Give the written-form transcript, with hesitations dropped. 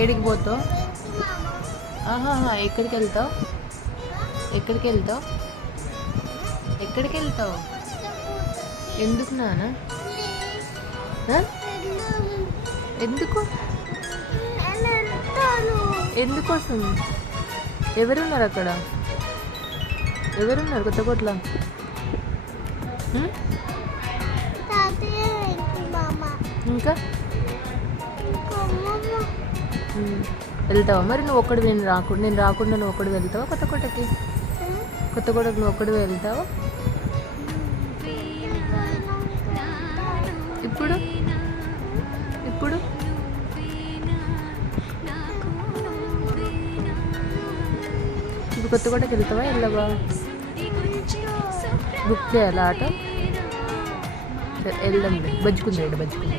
ఏడికి పోతావు? ఆహాహా, ఎక్కడికి వెళ్తావు? ఎక్కడికి వెళ్తావు? ఎక్కడికి వెళ్తావు? ఎందుకు నాన్న? ఎందుకు? ఎందుకోసం? ఎవరున్నారు అక్కడ? ఎవరున్నారు కొత్తకోట్ల? ఇంకా వెళ్తావా మరి? నువ్వు ఒక్కడు నేను రాకుండా నువ్వు ఒక్కడు వెళ్తావా కొత్తకోటకి? కొత్తకోటకి నువ్వు ఒక్కడు వెళ్తావా? ఇప్పుడు ఇప్పుడు ఇప్పుడు కొత్తకోటకి వెళ్తావా వెళ్ళవా? బుక్ చేయాలా ఆటో? వెళ్దాం, బజ్జుకుంది బజ్జుకుంది.